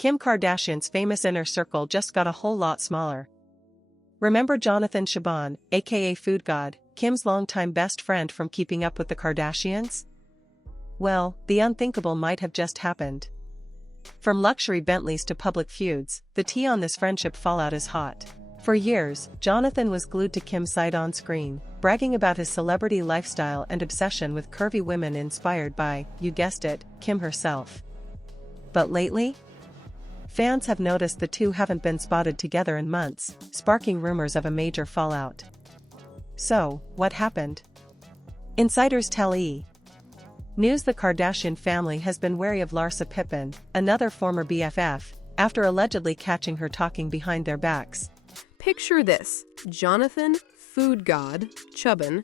Kim Kardashian's famous inner circle just got a whole lot smaller. Remember Jonathan Shabban, aka Foodgod, Kim's longtime best friend from Keeping Up with the Kardashians? Well, the unthinkable might have just happened. From luxury Bentleys to public feuds, the tea on this friendship fallout is hot. For years, Jonathan was glued to Kim's side on screen, bragging about his celebrity lifestyle and obsession with curvy women inspired by, you guessed it, Kim herself. But lately, fans have noticed the two haven't been spotted together in months, sparking rumors of a major fallout. So, what happened? Insiders tell E! News: the Kardashian family has been wary of Larsa Pippen, another former BFF, after allegedly catching her talking behind their backs. Picture this: Jonathan Foodgod Shabban,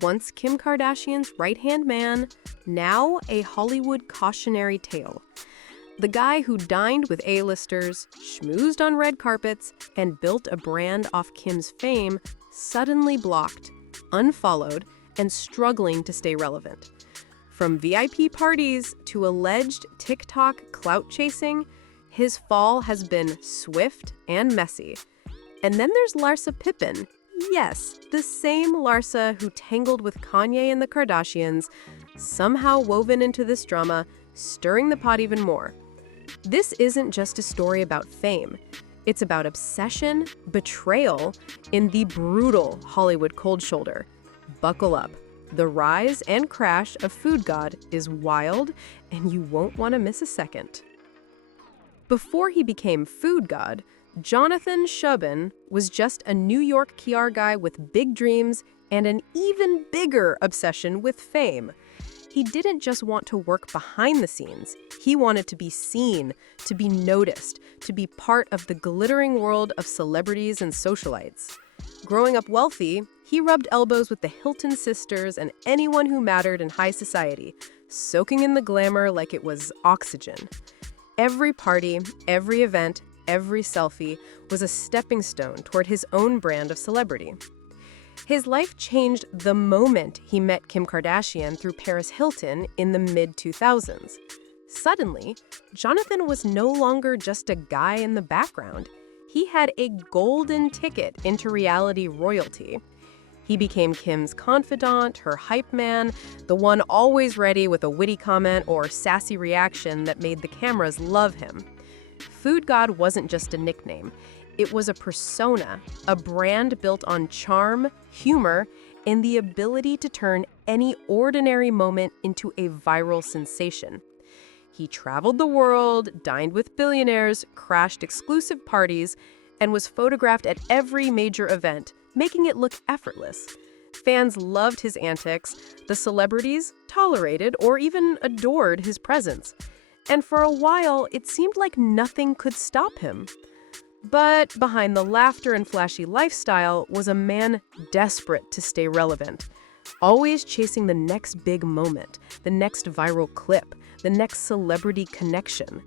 once Kim Kardashian's right-hand man, now a Hollywood cautionary tale. The guy who dined with A-listers, schmoozed on red carpets, and built a brand off Kim's fame, suddenly blocked, unfollowed, and struggling to stay relevant. From VIP parties to alleged TikTok clout chasing, his fall has been swift and messy. And then there's Larsa Pippen. Yes, the same Larsa who tangled with Kanye and the Kardashians, somehow woven into this drama, stirring the pot even more. This isn't just a story about fame. It's about obsession, betrayal, in the brutal Hollywood cold shoulder. Buckle up. The rise and crash of Foodgod is wild, and you won't want to miss a second. Before he became Foodgod, Jonathan Shabban was just a New York PR guy with big dreams and an even bigger obsession with fame. He didn't just want to work behind the scenes. He wanted to be seen, to be noticed, to be part of the glittering world of celebrities and socialites. Growing up wealthy, he rubbed elbows with the Hilton sisters and anyone who mattered in high society, soaking in the glamour like it was oxygen. Every party, every event, every selfie was a stepping stone toward his own brand of celebrity. His life changed the moment he met Kim Kardashian through Paris Hilton in the mid-2000s. Suddenly, Jonathan was no longer just a guy in the background. He had a golden ticket into reality royalty. He became Kim's confidant, her hype man, the one always ready with a witty comment or sassy reaction that made the cameras love him. Foodgod wasn't just a nickname. It was a persona, a brand built on charm, humor, and the ability to turn any ordinary moment into a viral sensation. He traveled the world, dined with billionaires, crashed exclusive parties, and was photographed at every major event, making it look effortless. Fans loved his antics, the celebrities tolerated or even adored his presence. And for a while, it seemed like nothing could stop him. But behind the laughter and flashy lifestyle was a man desperate to stay relevant, always chasing the next big moment, the next viral clip, the next celebrity connection.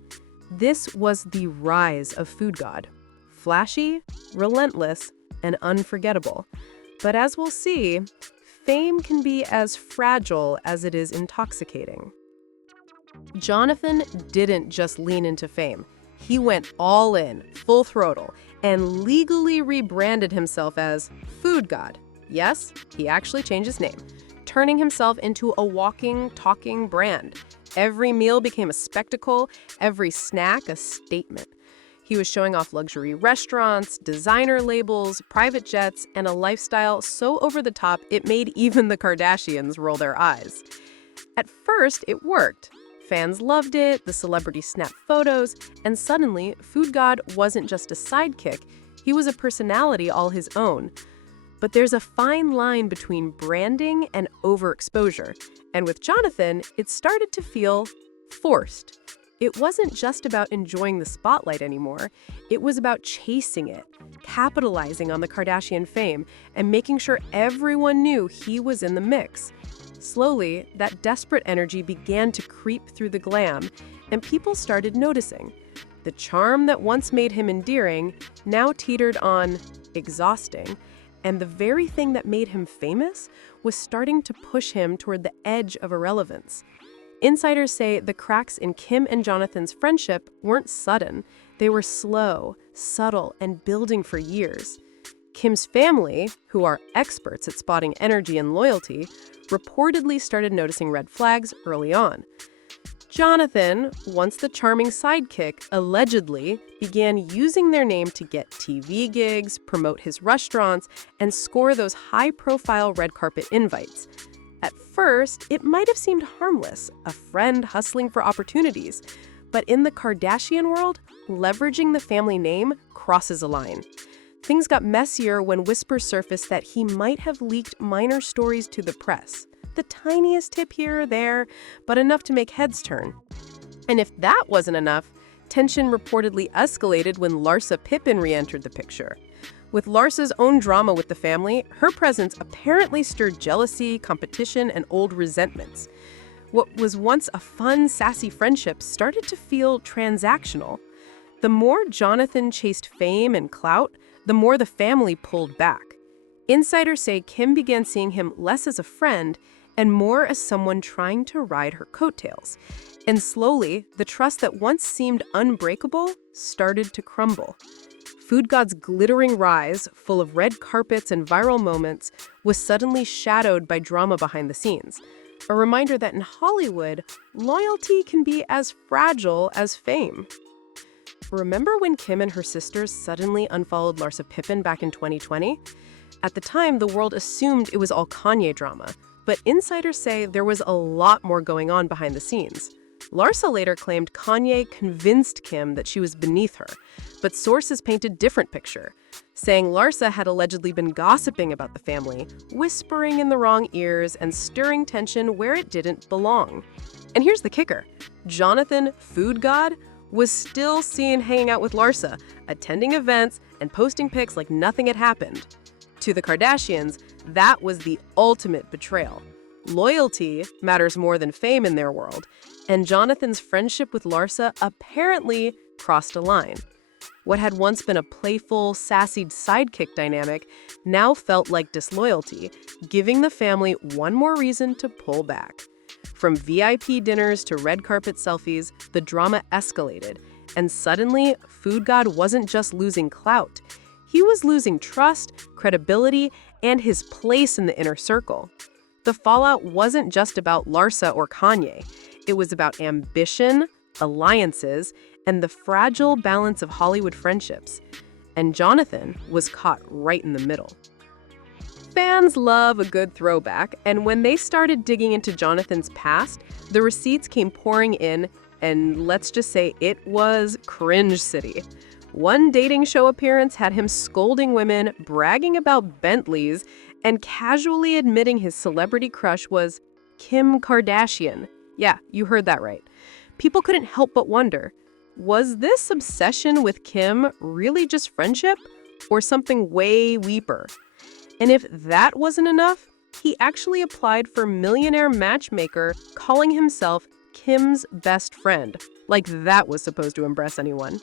This was the rise of Foodgod. Flashy, relentless, and unforgettable. But as we'll see, fame can be as fragile as it is intoxicating. Jonathan didn't just lean into fame. He went all in, full throttle, and legally rebranded himself as Foodgod. Yes, he actually changed his name, turning himself into a walking, talking brand. Every meal became a spectacle, every snack a statement. He was showing off luxury restaurants, designer labels, private jets, and a lifestyle so over the top it made even the Kardashians roll their eyes. At first, it worked. Fans loved it, the celebrities snapped photos, and suddenly, Foodgod wasn't just a sidekick, he was a personality all his own. But there's a fine line between branding and overexposure, and with Jonathan, it started to feel forced. It wasn't just about enjoying the spotlight anymore, it was about chasing it, capitalizing on the Kardashian fame, and making sure everyone knew he was in the mix. Slowly, that desperate energy began to creep through the glam, and people started noticing. The charm that once made him endearing now teetered on exhausting, and the very thing that made him famous was starting to push him toward the edge of irrelevance. Insiders say the cracks in Kim and Jonathan's friendship weren't sudden. They were slow, subtle, and building for years. Kim's family, who are experts at spotting energy and loyalty, reportedly started noticing red flags early on. Jonathan, once the charming sidekick, allegedly began using their name to get TV gigs, promote his restaurants, and score those high-profile red carpet invites. At first, it might have seemed harmless, a friend hustling for opportunities. But in the Kardashian world, leveraging the family name crosses a line. Things got messier when whispers surfaced that he might have leaked minor stories to the press. The tiniest tip here or there, but enough to make heads turn. And if that wasn't enough, tension reportedly escalated when Larsa Pippen re-entered the picture. With Larsa's own drama with the family, her presence apparently stirred jealousy, competition, and old resentments. What was once a fun, sassy friendship started to feel transactional. The more Jonathan chased fame and clout, the more the family pulled back. Insiders say Kim began seeing him less as a friend and more as someone trying to ride her coattails. And slowly, the trust that once seemed unbreakable started to crumble. Foodgod's glittering rise, full of red carpets and viral moments, was suddenly shadowed by drama behind the scenes. A reminder that in Hollywood, loyalty can be as fragile as fame. Remember when Kim and her sisters suddenly unfollowed Larsa Pippen back in 2020? At the time, the world assumed it was all Kanye drama, but insiders say there was a lot more going on behind the scenes. Larsa later claimed Kanye convinced Kim that she was beneath her, but sources painted a different picture, saying Larsa had allegedly been gossiping about the family, whispering in the wrong ears, and stirring tension where it didn't belong. And here's the kicker. Jonathan, Foodgod, was still seen hanging out with Larsa, attending events and posting pics like nothing had happened. To the Kardashians, that was the ultimate betrayal. Loyalty matters more than fame in their world, and Jonathan's friendship with Larsa apparently crossed a line. What had once been a playful, sassy sidekick dynamic now felt like disloyalty, giving the family one more reason to pull back. From VIP dinners to red carpet selfies, the drama escalated, and suddenly, Foodgod wasn't just losing clout. He was losing trust, credibility, and his place in the inner circle. The fallout wasn't just about Larsa or Kanye. It was about ambition, alliances, and the fragile balance of Hollywood friendships. And Jonathan was caught right in the middle. Fans love a good throwback, and when they started digging into Jonathan's past, the receipts came pouring in, and let's just say it was cringe city. One dating show appearance had him scolding women, bragging about Bentleys, and casually admitting his celebrity crush was Kim Kardashian. Yeah, you heard that right. People couldn't help but wonder, was this obsession with Kim really just friendship, or something way deeper? And if that wasn't enough, he actually applied for millionaire matchmaker, calling himself Kim's best friend. Like that was supposed to impress anyone.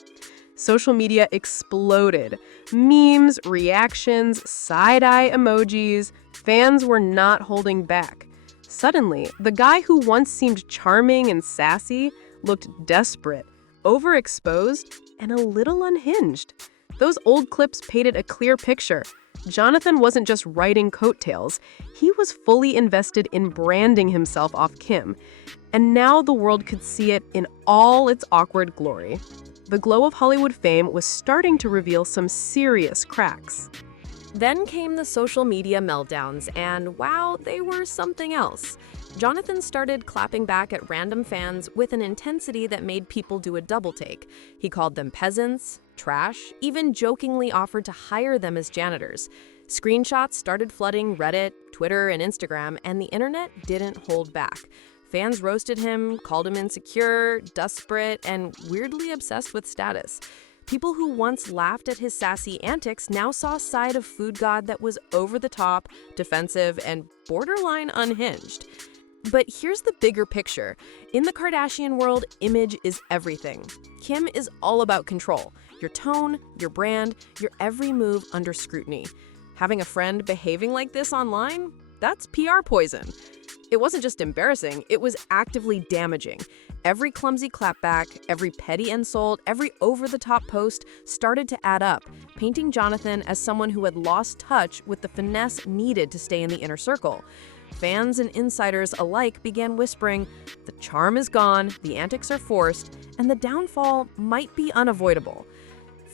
Social media exploded. Memes, reactions, side-eye emojis. Fans were not holding back. Suddenly, the guy who once seemed charming and sassy looked desperate, overexposed, and a little unhinged. Those old clips painted a clear picture. Jonathan wasn't just riding coattails. He was fully invested in branding himself off Kim. And now the world could see it in all its awkward glory. The glow of Hollywood fame was starting to reveal some serious cracks. Then came the social media meltdowns, and wow, they were something else. Jonathan started clapping back at random fans with an intensity that made people do a double take. He called them peasants, trash, even jokingly offered to hire them as janitors. Screenshots started flooding Reddit, Twitter, and Instagram, and the internet didn't hold back. Fans roasted him, called him insecure, desperate, and weirdly obsessed with status. People who once laughed at his sassy antics now saw a side of Foodgod that was over the top, defensive, and borderline unhinged. But here's the bigger picture. In the Kardashian world, image is everything. Kim is all about control. Your tone, your brand, your every move under scrutiny. Having a friend behaving like this online? That's PR poison. It wasn't just embarrassing, it was actively damaging. Every clumsy clapback, every petty insult, every over-the-top post started to add up, painting Jonathan as someone who had lost touch with the finesse needed to stay in the inner circle. Fans and insiders alike began whispering, the charm is gone, the antics are forced, and the downfall might be unavoidable.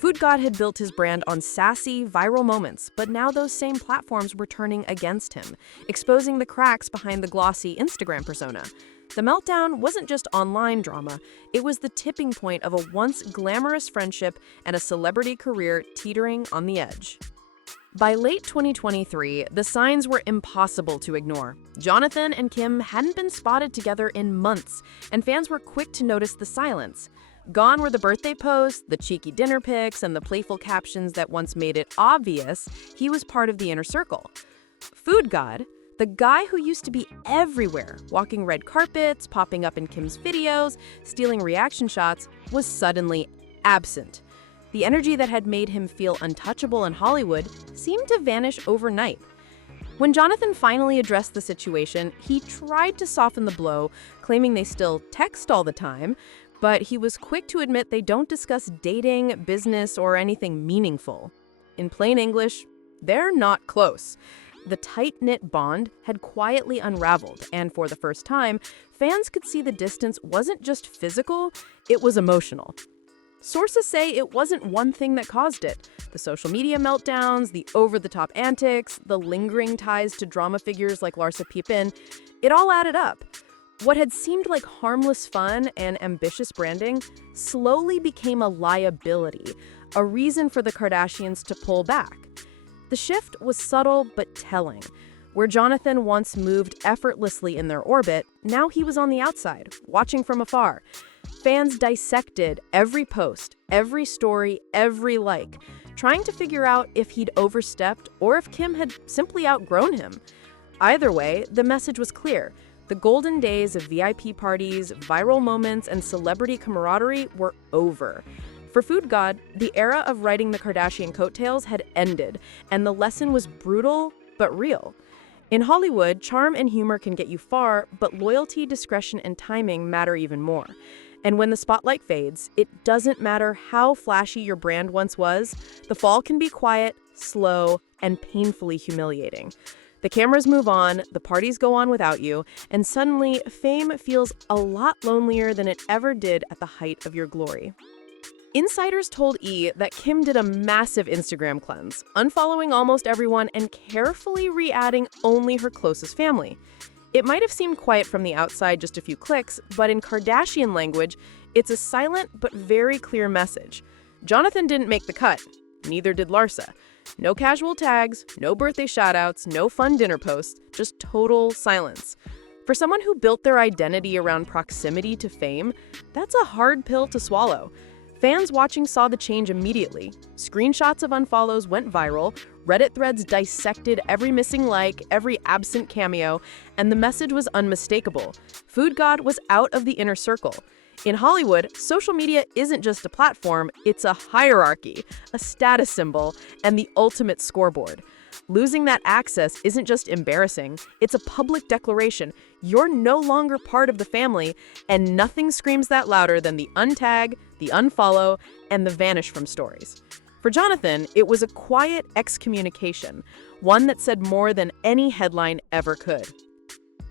Foodgod had built his brand on sassy, viral moments, but now those same platforms were turning against him, exposing the cracks behind the glossy Instagram persona. The meltdown wasn't just online drama, it was the tipping point of a once glamorous friendship and a celebrity career teetering on the edge. By late 2023, the signs were impossible to ignore. Jonathan and Kim hadn't been spotted together in months, and fans were quick to notice the silence. Gone were the birthday posts, the cheeky dinner pics, and the playful captions that once made it obvious he was part of the inner circle. Foodgod, the guy who used to be everywhere, walking red carpets, popping up in Kim's videos, stealing reaction shots, was suddenly absent. The energy that had made him feel untouchable in Hollywood seemed to vanish overnight. When Jonathan finally addressed the situation, he tried to soften the blow, claiming they still text all the time, but he was quick to admit they don't discuss dating, business, or anything meaningful. In plain English, they're not close. The tight-knit bond had quietly unraveled, and for the first time, fans could see the distance wasn't just physical, it was emotional. Sources say it wasn't one thing that caused it. The social media meltdowns, the over-the-top antics, the lingering ties to drama figures like Larsa Pippen, it all added up. What had seemed like harmless fun and ambitious branding slowly became a liability, a reason for the Kardashians to pull back. The shift was subtle but telling. Where Jonathan once moved effortlessly in their orbit, now he was on the outside, watching from afar. Fans dissected every post, every story, every like, trying to figure out if he'd overstepped or if Kim had simply outgrown him. Either way, the message was clear. The golden days of VIP parties, viral moments, and celebrity camaraderie were over. For Foodgod, the era of riding the Kardashian coattails had ended, and the lesson was brutal but real. In Hollywood, charm and humor can get you far, but loyalty, discretion, and timing matter even more. And when the spotlight fades, it doesn't matter how flashy your brand once was, the fall can be quiet, slow, and painfully humiliating. The cameras move on, the parties go on without you, and suddenly fame feels a lot lonelier than it ever did at the height of your glory. Insiders told E! That Kim did a massive Instagram cleanse, unfollowing almost everyone and carefully re-adding only her closest family. It might have seemed quiet from the outside, just a few clicks, but in Kardashian language, it's a silent but very clear message. Jonathan didn't make the cut, neither did Larsa. No casual tags, no birthday shoutouts, no fun dinner posts, just total silence. For someone who built their identity around proximity to fame, that's a hard pill to swallow. Fans watching saw the change immediately. Screenshots of unfollows went viral, Reddit threads dissected every missing like, every absent cameo, and the message was unmistakable. Foodgod was out of the inner circle. In Hollywood, social media isn't just a platform, it's a hierarchy, a status symbol, and the ultimate scoreboard. Losing that access isn't just embarrassing, it's a public declaration. You're no longer part of the family, and nothing screams that louder than the untag, the unfollow, and the vanish from stories. For Jonathan, it was a quiet excommunication, one that said more than any headline ever could.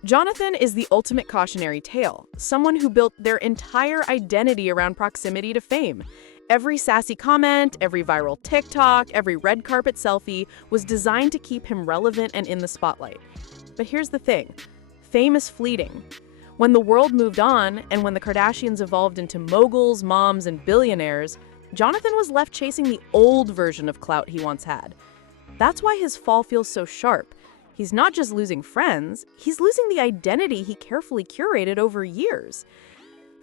Jonathan is the ultimate cautionary tale, someone who built their entire identity around proximity to fame. Every sassy comment, every viral TikTok, every red carpet selfie was designed to keep him relevant and in the spotlight. But here's the thing, fame is fleeting. When the world moved on, and when the Kardashians evolved into moguls, moms, and billionaires, Jonathan was left chasing the old version of clout he once had. That's why his fall feels so sharp. He's not just losing friends, he's losing the identity he carefully curated over years.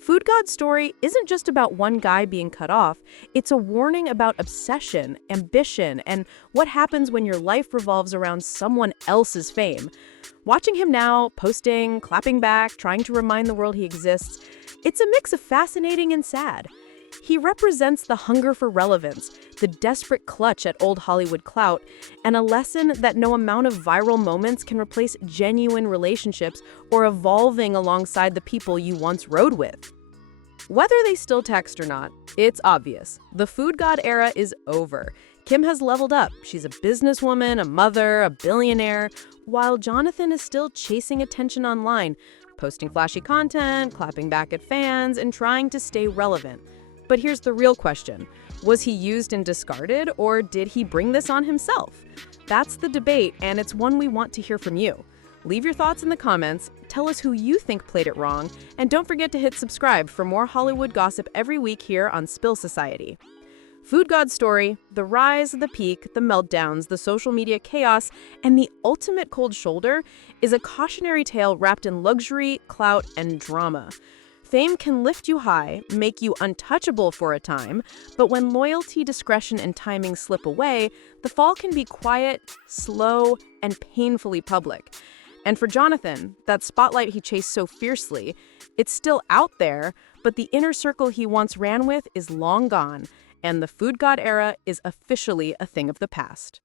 Foodgod's story isn't just about one guy being cut off, it's a warning about obsession, ambition, and what happens when your life revolves around someone else's fame. Watching him now, posting, clapping back, trying to remind the world he exists, it's a mix of fascinating and sad. He represents the hunger for relevance, the desperate clutch at old Hollywood clout, and a lesson that no amount of viral moments can replace genuine relationships or evolving alongside the people you once rode with. Whether they still text or not, it's obvious. The Foodgod era is over. Kim has leveled up. She's a businesswoman, a mother, a billionaire, while Jonathan is still chasing attention online, posting flashy content, clapping back at fans, and trying to stay relevant. But here's the real question. Was he used and discarded, or did he bring this on himself? That's the debate, and it's one we want to hear from you. Leave your thoughts in the comments, tell us who you think played it wrong, and don't forget to hit subscribe for more Hollywood gossip every week here on Spill Society. Foodgod's story, the rise, the peak, the meltdowns, the social media chaos, and the ultimate cold shoulder is a cautionary tale wrapped in luxury, clout, and drama. Fame can lift you high, make you untouchable for a time, but when loyalty, discretion, and timing slip away, the fall can be quiet, slow, and painfully public. And for Jonathan, that spotlight he chased so fiercely, it's still out there, but the inner circle he once ran with is long gone, and the Foodgod era is officially a thing of the past.